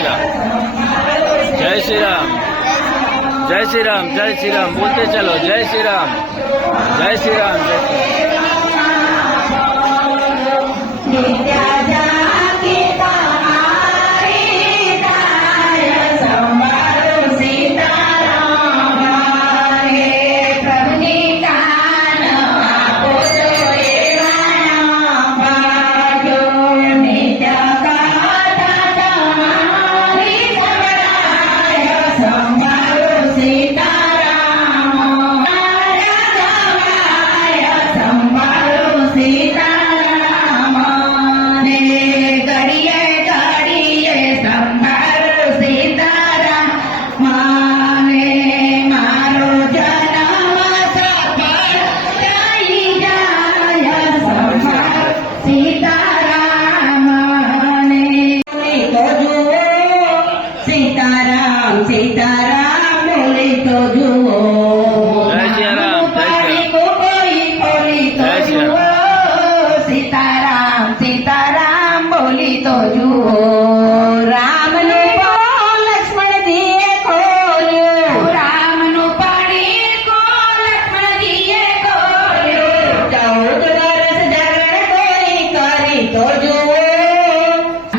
श्री राम, जय श्री राम, जय श्री राम, जय श्री राम बोलते चलो, जय श्री राम, जय श्री राम, जय श्री राम। सीताराम बोले तो जुओ, बोली तो जुओ, सीताराम सीताराम बोली तो जुओ। राम नु लक्ष्मण दिए खोल्यो, राम नु पाणी को लक्ष्मण दिए खोल्यो। 14 वर्ष जागरण कोई करी तो जुओ,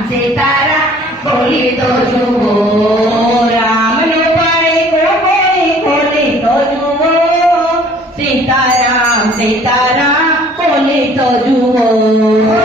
सीताराम बोली तो जुओ। सीताराम सीताराम बोले तो जुओ।